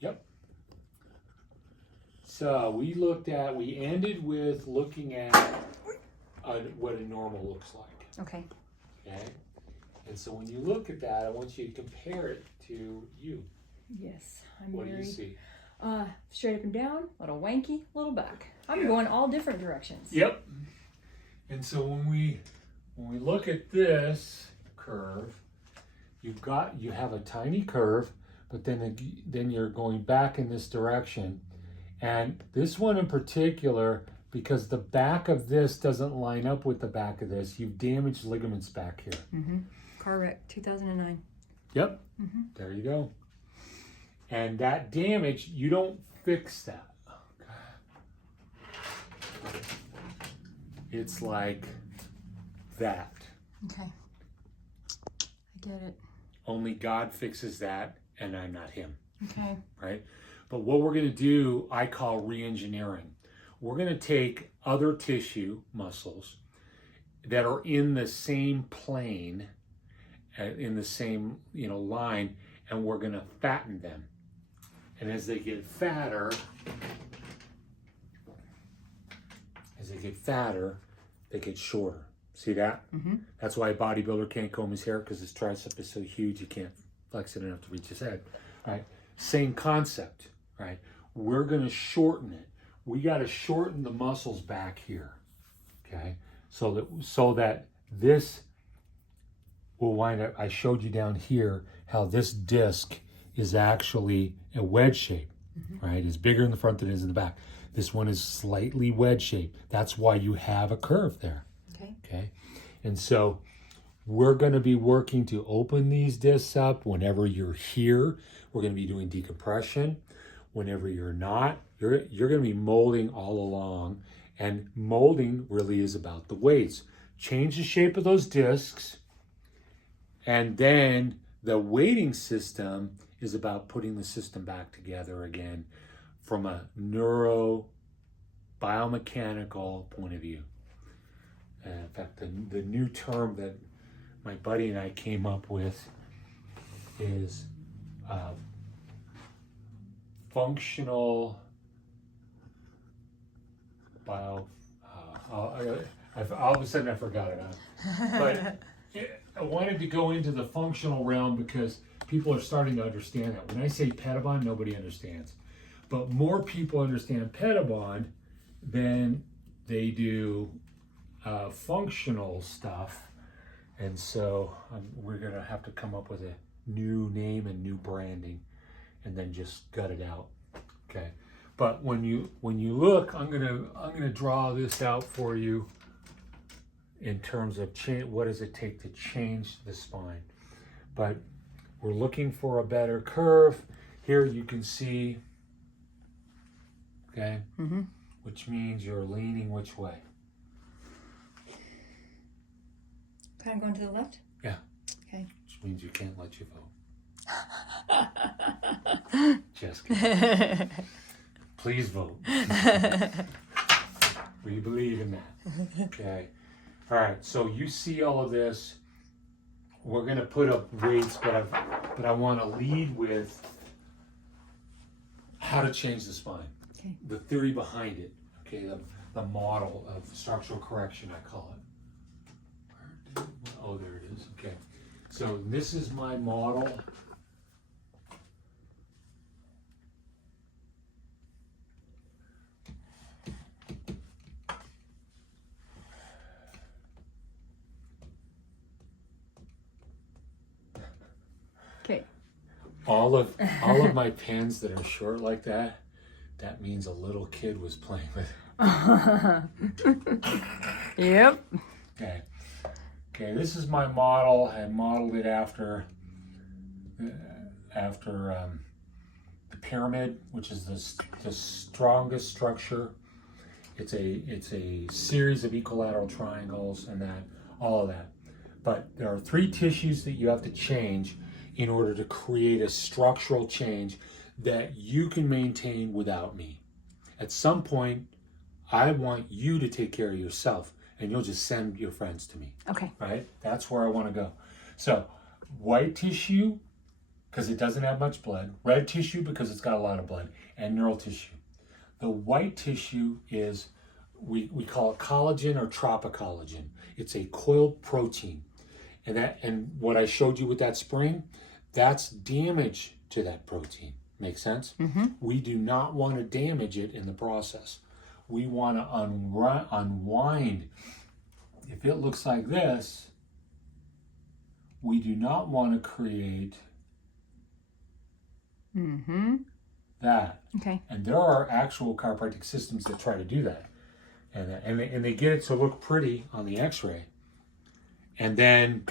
Yep. So we ended with looking at what a normal looks like. Okay. Okay. And so when you look at that, I want you to compare it to you. Yes, What do you see? Straight up and down, little wanky, little back. I'm going all different directions. Yep. And so when we look at this curve, you have a tiny curve, but then you're going back in this direction. And this one in particular, because the back of this doesn't line up with the back of this, you've damaged ligaments back here. Mm-hmm. Car wreck, 2009. Yep. Mm-hmm. There you go. And that damage, you don't fix that. It's like that. Okay. I get it. Only God fixes that, and I'm not him. Okay. Right? But what we're going to do, I call re-engineering. We're going to take other tissue, muscles, that are in the same plane, in the same line, and we're going to fatten them. And as they get fatter, they get shorter. See that? Mm-hmm. That's why a bodybuilder can't comb his hair, because his tricep is so huge he can't flex it enough to reach his head. Right? Same concept. Right? We're going to shorten it. We got to shorten the muscles back here. Okay? So that this will wind up. I showed you down here how this disc is actually a wedge shape. Mm-hmm. Right? It's bigger in the front than it is in the back. This one is slightly wedge shaped. That's why you have a curve there. Okay. Okay. And so we're going to be working to open these discs up. Whenever you're here, we're going to be doing decompression. Whenever you're not, you're going to be molding all along. And molding really is about the weights. Change the shape of those discs. And then the weighting system is about putting the system back together again from a neuro biomechanical point of view. In fact, the new term that my buddy and I came up with is functional bio. All of a sudden I forgot it. But I wanted to go into the functional realm because people are starting to understand that. When I say Pettibon, nobody understands. But more people understand Pettibon than they do functional stuff. And so we're going to have to come up with a new name and new branding and then just gut it out. Okay. But when you look, I'm going to draw this out for you in terms of what does it take to change the spine. But we're looking for a better curve. Here you can see, okay, mm-hmm. which means you're leaning which way? Kind of going to the left? Yeah. Okay. Which means you can't let you vote. Just kidding. Please vote. We believe in that. Okay. All right. So you see all of this. We're going to put up weights, but I want to lead with how to change the spine. Okay. The theory behind it. Okay. The model of structural correction, I call it. Oh, there it is. Okay. So this is my model. Okay. All of my pens that are short like that means a little kid was playing with it. Yep. Okay. Okay, this is my model. I modeled it after the pyramid, which is the strongest structure. It's a series of equilateral triangles and all of that. But there are 3 tissues that you have to change in order to create a structural change that you can maintain without me. At some point, I want you to take care of yourself, and you'll just send your friends to me. Okay. Right? That's where I want to go. So, white tissue because it doesn't have much blood. Red tissue because it's got a lot of blood, and neural tissue. The white tissue is, we call it collagen or tropocollagen. It's a coiled protein. And what I showed you with that spring, that's damage to that protein. Make sense? Mm-hmm. We do not want to damage it in the process. We want to unwind. If it looks like this, we do not want to create that. Okay. And there are actual chiropractic systems that try to do that. And they get it to look pretty on the x-ray. And then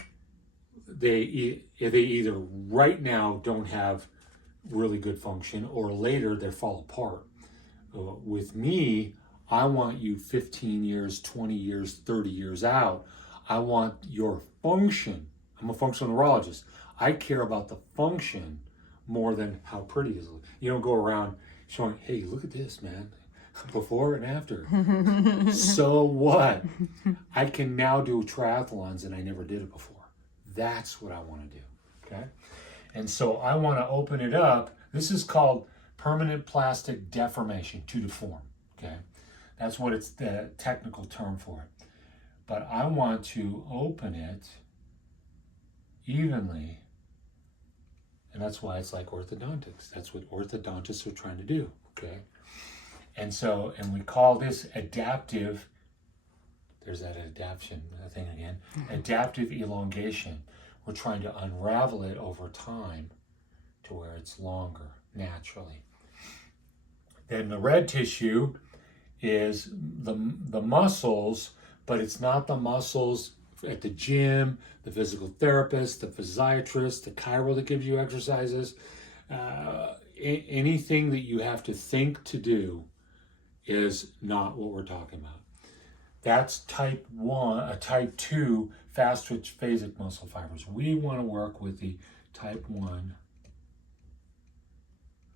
they either right now don't have really good function, or later they fall apart. With me, I want you 15 years, 20 years, 30 years out. I want your function. I'm a functional neurologist. I care about the function more than how pretty it is. You don't go around showing, hey, look at this, man. Before and after. So what? I can now do triathlons and I never did it before. That's what I want to do. Okay? And so I want to open it up. This is called permanent plastic deformation, to deform. Okay? That's what it's the technical term for it. But I want to open it evenly. And that's why it's like orthodontics. That's what orthodontists are trying to do. Okay? And so, and we call this adaptive, there's that adaptation thing again, adaptive elongation. We're trying to unravel it over time to where it's longer, naturally. Then the red tissue is the muscles, but it's not the muscles at the gym, the physical therapist, the physiatrist, the chiro that gives you exercises. Anything that you have to think to do is not what we're talking about. That's type 2 fast twitch phasic muscle fibers. We want to work with the type 1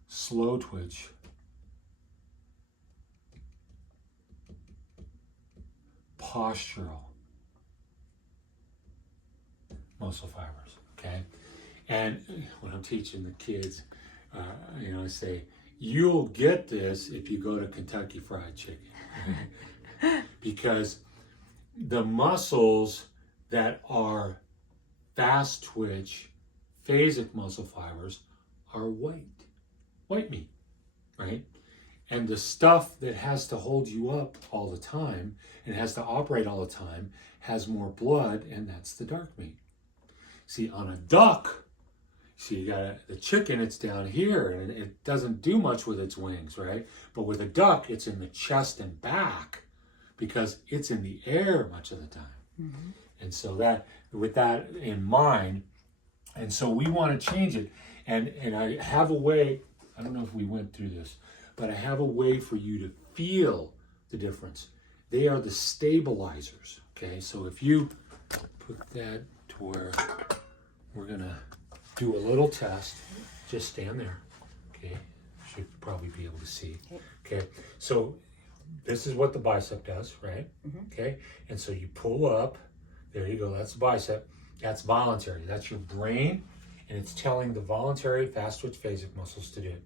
slow twitch postural muscle fibers, okay? And when I'm teaching the kids, I say, you'll get this if you go to Kentucky Fried Chicken. Because the muscles that are fast twitch, phasic muscle fibers are white meat, right? And the stuff that has to hold you up all the time and has to operate all the time has more blood, and that's the dark meat. See, on a duck, you got the chicken, it's down here, and it doesn't do much with its wings, right? But with a duck, it's in the chest and back because it's in the air much of the time. Mm-hmm. And so that, with that in mind, and so we want to change it. And I have a way, I don't know if we went through this, but I have a way for you to feel the difference. They are the stabilizers, okay? So if you put that to where we're gonna do a little test, just stand there, okay? Should probably be able to see, okay? So this is what the bicep does, right? Mm-hmm. Okay, and so you pull up, there you go, that's the bicep. That's voluntary, that's your brain, and it's telling the voluntary fast twitch phasic muscles to do it.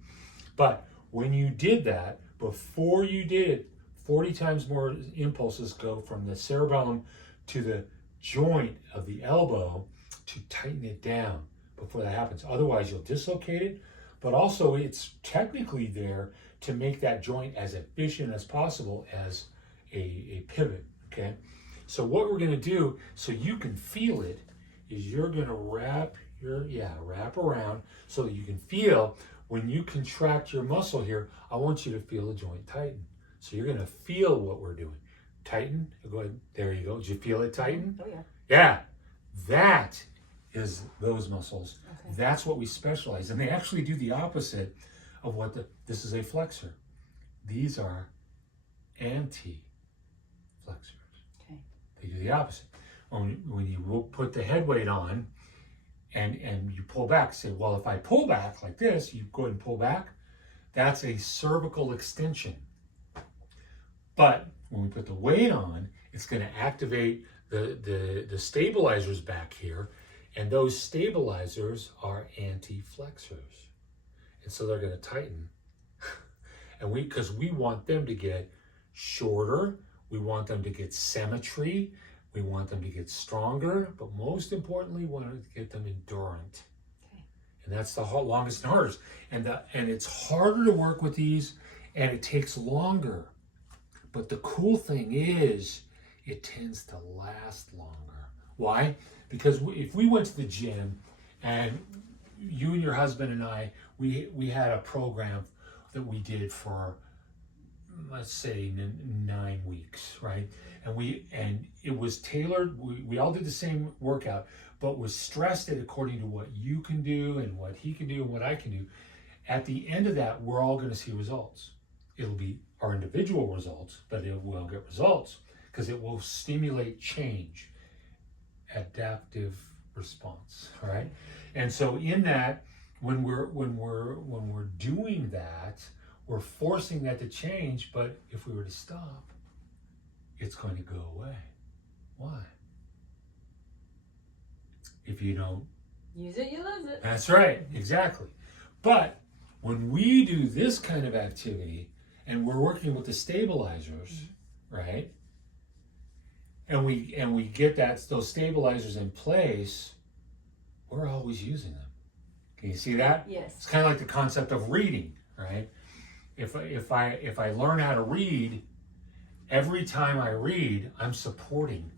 But when you did that, before you did it, 40 times more impulses go from the cerebellum to the joint of the elbow to tighten it down before that happens. Otherwise, you'll dislocate it, but also it's technically there to make that joint as efficient as possible as a pivot, okay? So what we're gonna do, so you can feel it, is you're gonna wrap around so that you can feel. When you contract your muscle here, I want you to feel the joint tighten. So you're gonna feel what we're doing. Tighten, go ahead, there you go. Did you feel it tighten? Oh yeah. Yeah, that is those muscles. Okay. That's what we specialize in. They actually do the opposite of what this is a flexor. These are anti-flexors. Okay. They do the opposite. When you put the head weight on and you pull back, say, well, if I pull back like this, you go ahead and pull back, that's a cervical extension. But when we put the weight on, it's going to activate the stabilizers back here, And those stabilizers are anti-flexors. And so they're going to tighten. And because we want them to get shorter, we want them to get symmetry, we want them to get stronger, but most importantly, we want to get them endurant. Okay. And that's the longest and hardest. And it's harder to work with these, and it takes longer. But the cool thing is, it tends to last longer. Why? Because if we went to the gym, and you and your husband and I, we had a program that we did for, let's say, 9 weeks, right? And it was tailored. We all did the same workout, but was stressed it according to what you can do and what he can do and what I can do. At the end of that, we're all going to see results. It'll be our individual results, but it will get results because it will stimulate change, adaptive response, all right? And so in that, when we're doing that, we're forcing that to change, but if we were to stop, it's going to go away. Why? If you don't use it, you lose it. That's right, exactly. But when we do this kind of activity, and we're working with the stabilizers, right? And we get those stabilizers in place, we're always using them. Can you see that? Yes. It's kind of like the concept of reading, right? If I learn how to read, every time I read, I'm supporting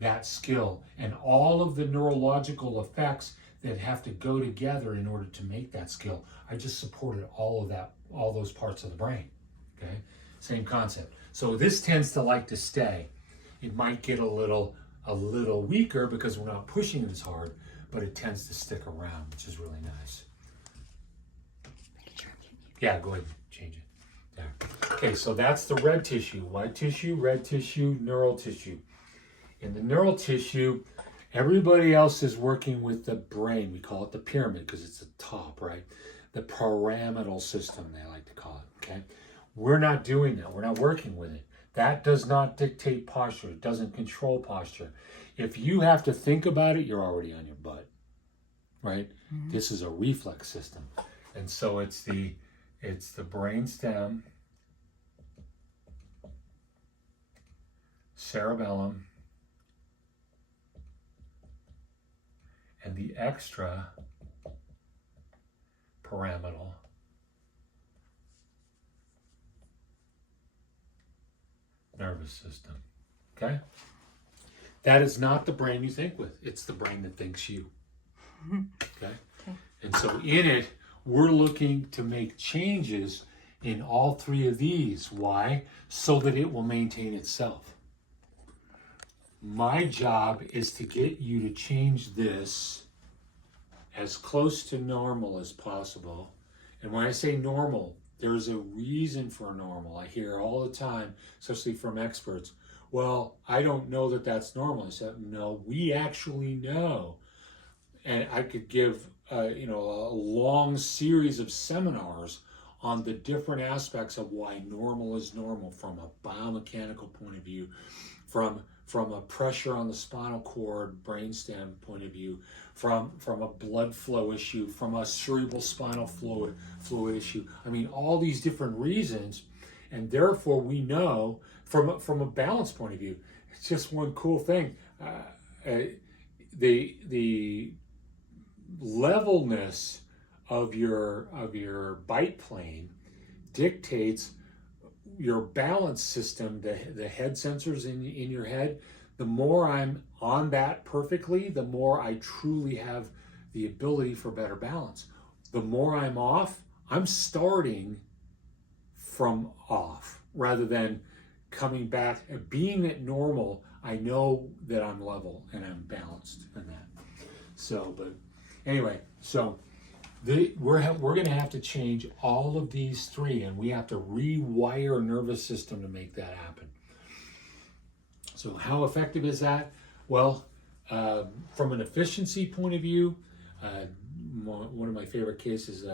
that skill and all of the neurological effects that have to go together in order to make that skill. I just supported all those parts of the brain. Okay, same concept. So this tends to like to stay. It might get a little weaker because we're not pushing it as hard, but it tends to stick around, which is really nice. Yeah, go ahead and change it. There. Okay, so that's the red tissue. White tissue, red tissue, neural tissue. In the neural tissue, everybody else is working with the brain. We call it the pyramid because it's the top, right? The pyramidal system, they like to call it, okay? We're not doing that. We're not working with it. That does not dictate posture. It doesn't control posture. If you have to think about it, you're already on your butt, right? Mm-hmm. This is a reflex system. And so it's the brain stem, cerebellum, and the extra pyramidal nervous system. Okay? That is not the brain you think with. It's the brain that thinks you. Okay? And so in it, we're looking to make changes in all three of these. Why? So that it will maintain itself. My job is to get you to change this as close to normal as possible. And when I say normal, there's a reason for normal. I hear all the time, especially from experts, well, I don't know that that's normal. I said, no, we actually know. And I could give a long series of seminars on the different aspects of why normal is normal from a biomechanical point of view, from a pressure on the spinal cord, brainstem point of view, from a blood flow issue, from a cerebral spinal fluid issue. I mean, all these different reasons, and therefore we know from a balance point of view. It's just one cool thing. The levelness of your bite plane dictates your balance system, the head sensors in your head. The more I'm on that perfectly, the more I truly have the ability for better balance. The more I'm off, I'm starting from off rather than coming back. Being at normal, I know that I'm level and I'm balanced in that. So, but anyway, so we're going to have to change all of these three, and we have to rewire a nervous system to make that happen. So how effective is that? Well, from an efficiency point of view, one of my favorite cases,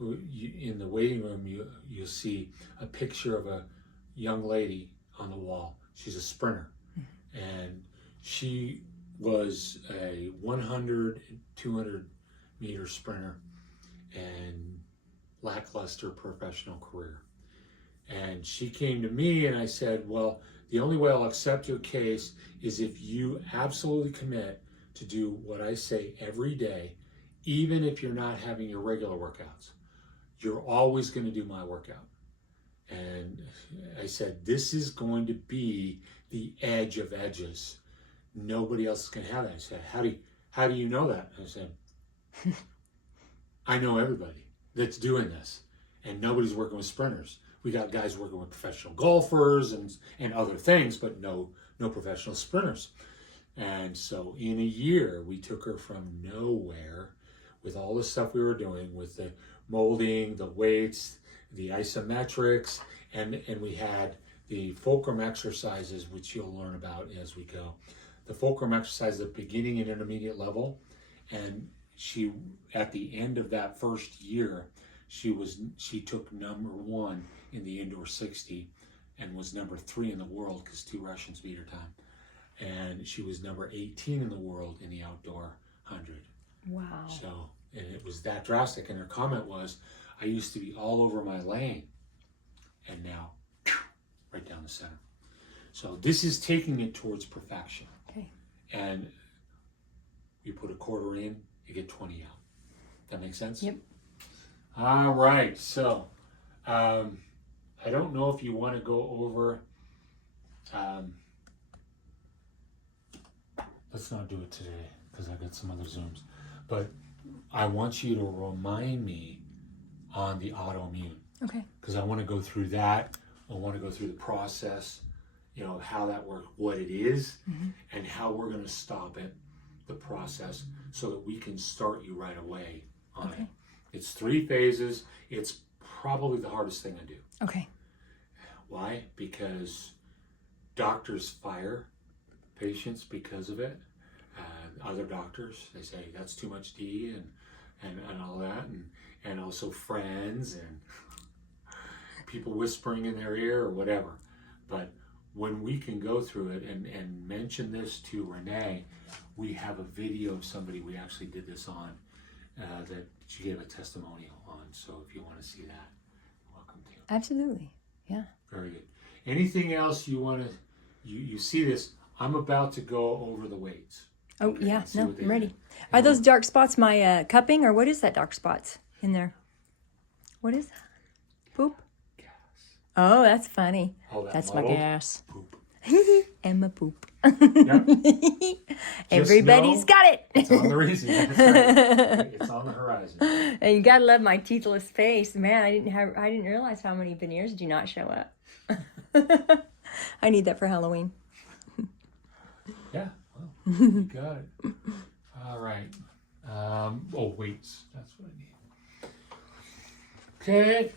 in the waiting room, you'll see a picture of a young lady on the wall. She's a sprinter, and she was a 100, 200 meter sprinter and lackluster professional career. And she came to me and I said, well, the only way I'll accept your case is if you absolutely commit to do what I say every day, even if you're not having your regular workouts. You're always going to do my workout. And I said, this is going to be the edge of edges. Nobody else can have that. I said, how do you know that? I said, I know everybody that's doing this, and nobody's working with sprinters. We got guys working with professional golfers and other things, but no professional sprinters. And so in a year, we took her from nowhere with all the stuff we were doing with the molding, the weights, the isometrics, and we had the fulcrum exercises, which you'll learn about as we go. The fulcrum exercise at the beginning and intermediate level, and she, at the end of that first year, she took number 1 in the indoor 60 and was number 3 in the world because 2 Russians beat her time. And she was number 18 in the world in the outdoor 100. Wow. So, and it was that drastic. And her comment was, I used to be all over my lane and now right down the center. So this is taking it towards perfection. Okay. And you put a quarter in, you get 20 out. That makes sense? Yep. All right. So I don't know if you want to go over, let's not do it today because I got some other Zooms, but I want you to remind me on the autoimmune. Okay. Because I want to go through that. I want to go through the process, you know, how that works, what it is, and how we're going to stop it, the process, so that we can start you right away on it. It's 3 phases. It's probably the hardest thing I do. Okay. Why? Because doctors fire patients because of it. Other doctors, they say that's too much D and all that, and also friends and people whispering in their ear or whatever. But when we can go through it and mention this to Renee, we have a video of somebody we actually did this on that she gave a testimonial on. So if you want to see that, you're welcome to. Absolutely. Yeah. Very good. Anything else you want to, you see this, I'm about to go over the weights. Oh, Okay, yeah. let's see No, what they I'm ready. do. Are those dark spots my cupping, or what is that dark spots in there? What is that? Poop? Gas. Oh, that's funny. Oh, that That's muddled my gas. poop. And my poop. Yep. Everybody's know got it. It's on the reason. That's right. It's on the horizon. And you gotta love my teethless face, man. I didn't realize how many veneers do not show up. I need that for Halloween. Yeah, well, you got it. All right. Weights. That's what I need. Okay.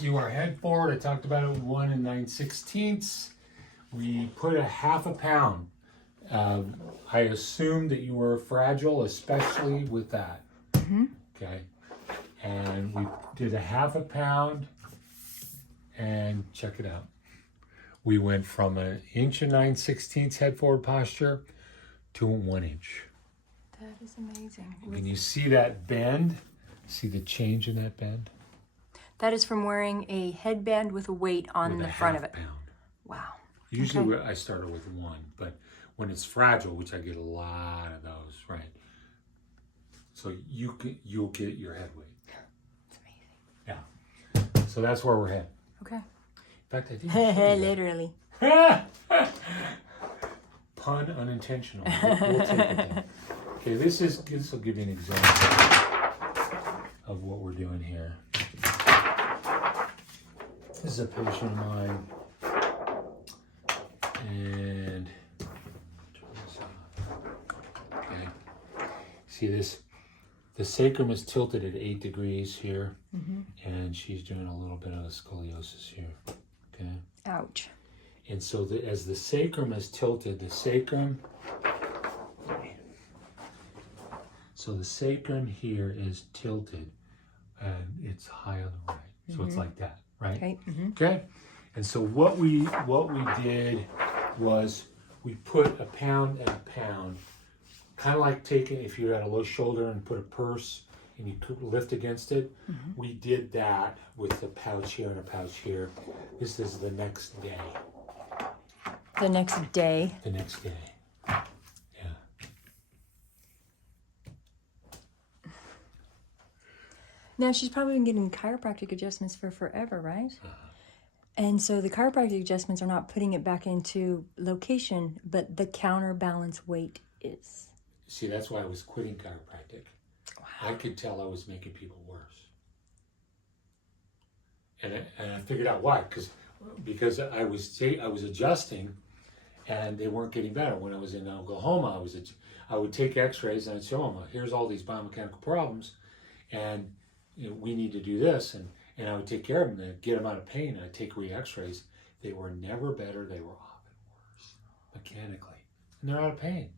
You are head forward. I talked about it with 1 9/16. We put a ½ a pound. I assume that you were fragile, especially with that. Okay. And we did a ½ a pound, and check it out. We went from 1 9/16 head forward posture to 1 inch. That is amazing. When you see that bend, see the change in that bend? That is from wearing a headband with a weight on With the a front ½ of it. pound. Wow. Usually I started with 1, but when it's fragile, which I get a lot of those, right? So you'll get your head weight. It's amazing. Yeah. So that's where we're headed. Okay. In fact, I think Literally. pun unintentional. We'll take it then. Okay, this will give you an example of what we're doing here. This is a patient of mine, and okay, see this? The sacrum is tilted at 8 degrees here, and she's doing a little bit of a scoliosis here. Okay. Ouch. And so as the sacrum is tilted, the sacrum here is tilted, and it's high on the right. So it's like that, right? Okay. Okay. And so what we did was we put a pound and a pound, kind of like taking, if you had a low shoulder and put a purse and you could lift against it. We did that with a pouch here and a pouch here. This is the next day. The next day. The next day. Yeah. Now, she's probably been getting chiropractic adjustments for forever, right? And so the chiropractic adjustments are not putting it back into location, but the counterbalance weight is. See, that's why I was quitting chiropractic. Wow. I could tell I was making people worse. And I figured out why, because I was adjusting, and they weren't getting better. When I was in Oklahoma, I would take X-rays and I'd show them, here's all these biomechanical problems, and we need to do this, and I would take care of them and get them out of pain. I'd take re-X-rays. They were never better. They were often worse mechanically, and they're out of pain.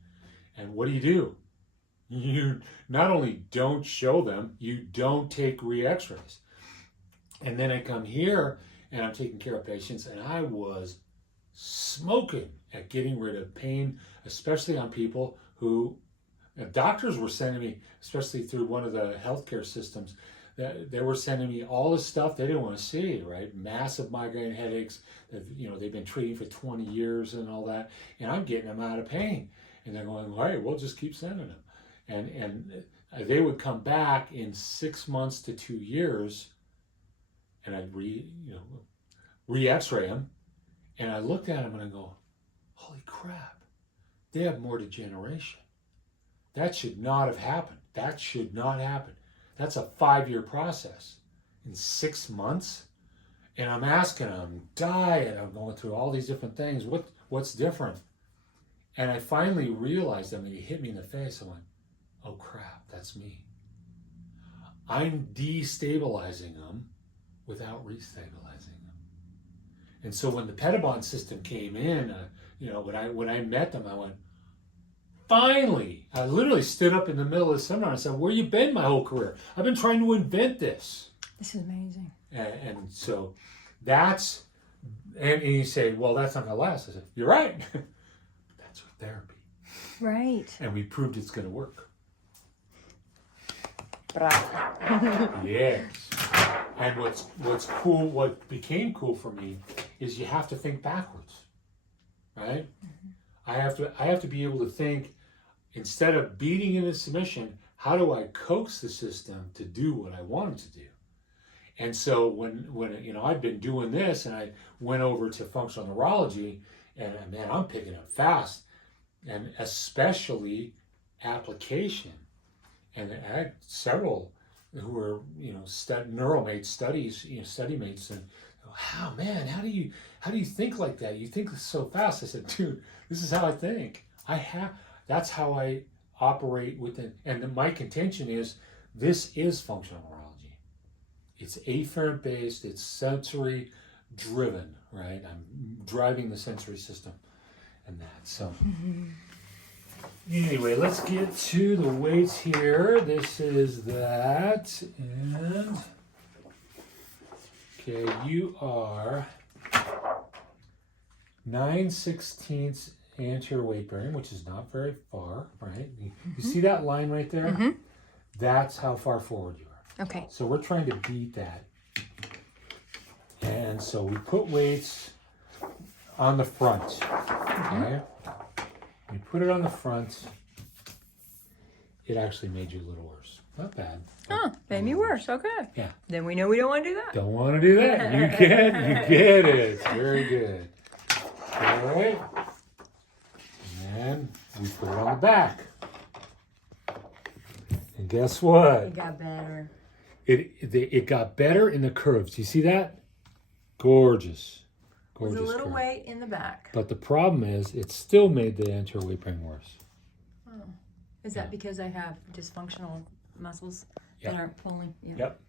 And what do? You not only don't show them, you don't take re-X-rays. And then I come here and I'm taking care of patients, and I was smoking at getting rid of pain, especially on people who doctors were sending me, especially through one of the healthcare systems, that they were sending me all this stuff they didn't want to see, right? Massive migraine headaches that they've been treating for 20 years and all that, and I'm getting them out of pain. And they're going, all right, we'll just keep sending them. And they would come back in 6 months to 2 years, and I'd re-X-ray them, and I looked at them and I go, holy crap, they have more degeneration. That should not have happened. That should not happen. That's a 5-year process. In 6 months, and I'm asking them, diet, I'm going through all these different things. What's different? And I finally realized, it hit me in the face. I went, oh crap, that's me. I'm destabilizing them without restabilizing them. And so when the Pettibon system came in, when I met them, I went, finally. I literally stood up in the middle of the seminar and said, where you been my whole career? I've been trying to invent this. This is amazing. And so that's, and you say, well, that's not going to last. I said, you're right. That's what therapy. Right. And we proved it's going to work. Bravo. Yes. And what's cool, what became cool for me is you have to think backwards, right? Mm-hmm. I have to be able to think, instead of beating into submission, how do I coax the system to do what I want it to do? And so when I'd been doing this and I went over to functional neurology, and man, I'm picking up fast, and especially application. And I had several who were Neuro mates, study mates, and how do you think like that? You think so fast. I said, dude, this is how I think. That's how I operate within. And my contention is, this is functional neurology. It's afferent based. It's sensory driven, right? I'm driving the sensory system and that. So anyway, let's get to the weights here. This is that, and okay, you are 9/16 anterior weight bearing, which is not very far, right? You see that line right there? Mm-hmm. That's how far forward you are. Okay. So we're trying to beat that. And so we put weights on the front, okay? We put it on the front. It actually made you a little worse. Not bad. Oh, made me worse. Okay. Yeah. Then we know we don't want to do that. Don't want to do that. You get it. Very good. All right. And we put it on the back. And guess what? It got better. It got better in the curves. You see that? Gorgeous. Gorgeous. With a little curve. weight in the back. But the problem is, it still made the anterior weight bearing worse. Oh. Is that because I have dysfunctional muscles that aren't pulling? Yeah. Yep.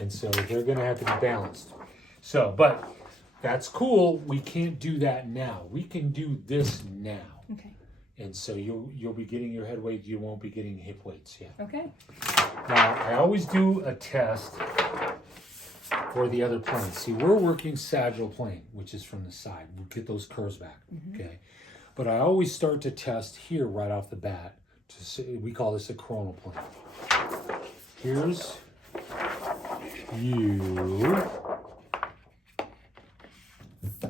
And so they're going to have to be balanced. So, but that's cool. We can't do that now. We can do this now. Okay. And so you'll be getting your head weight. You won't be getting hip weights yet. Okay. Now, I always do a test for the other plane. See, we're working sagittal plane, which is from the side. We'll get those curves back, okay? but I always start to test here right off the bat. We call this a coronal plane. Here's you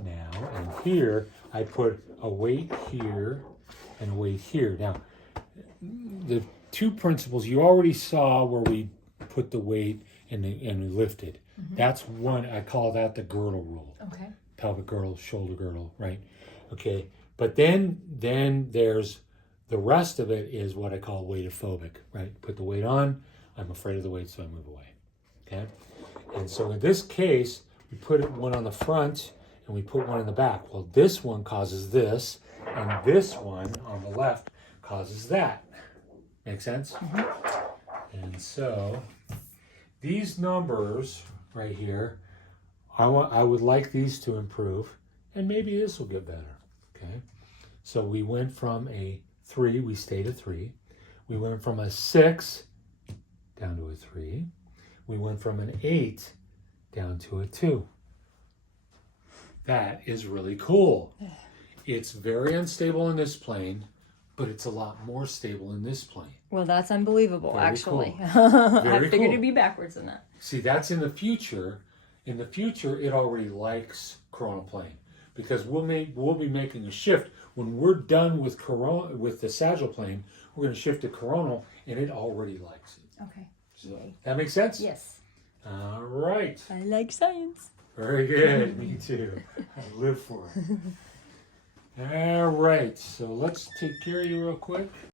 now, and here I put a weight here and a weight here. Now, the two principles you already saw where we put the weight and we lifted. That's one, I call that the girdle rule. Okay. Pelvic girdle, shoulder girdle, right? Okay, but then there's the rest of it is what I call weightophobia, right? Put the weight on, I'm afraid of the weight, so I move away, okay? And so in this case, we put one on the front and we put one in the back. Well, this one causes this, and this one on the left causes that. Make sense? And so these numbers right here, I would like these to improve, and maybe this will get better, okay? So we went from a 3, we stayed at 3. We went from a 6 down to a 3. We went from an 8 down to a 2. That is really cool. It's very unstable in this plane, but it's a lot more stable in this plane. Well, that's unbelievable, Very actually. cool. I Very figured cool. it'd be backwards than that. See, that's in the future. In the future, it already likes coronal plane because we'll be making a shift. When we're done with the sagittal plane, we're going to shift to coronal, and it already likes it. Okay. So, that makes sense? Yes. All right. I like science. Very good. Me too. I live for it. All right. So let's take care of you real quick.